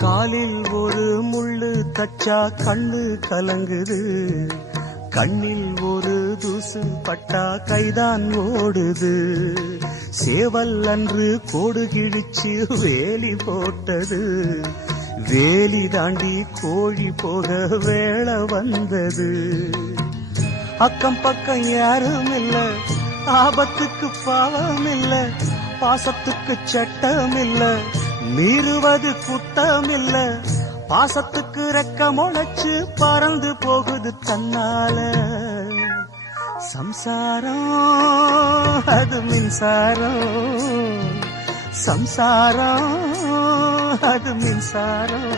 காலில் ஒரு முள்ளு தச்சா கண்ணு கலங்குது, கண்ணில் ஒரு தூசு பட்டா கைதான் ஓடுது. சேவல் அன்று கோடு கிழிச்சு வேலி போட்டது, வேலி தாண்டி கோழி போக வேளை வந்தது. அக்கம் பக்கம் யாரும் இல்ல, ஆபத்துக்கு பாவம் இல்ல, பாசத்துக்கு சட்டம் இல்ல, மீறுவது குத்தம் இல்ல, பாசத்துக்கு ரெக்க முளைச்சு பறந்து போகுது தன்னால. சம்சாரம் அது மின்சாரம், சம்சாரம் அது மின்சாரம்.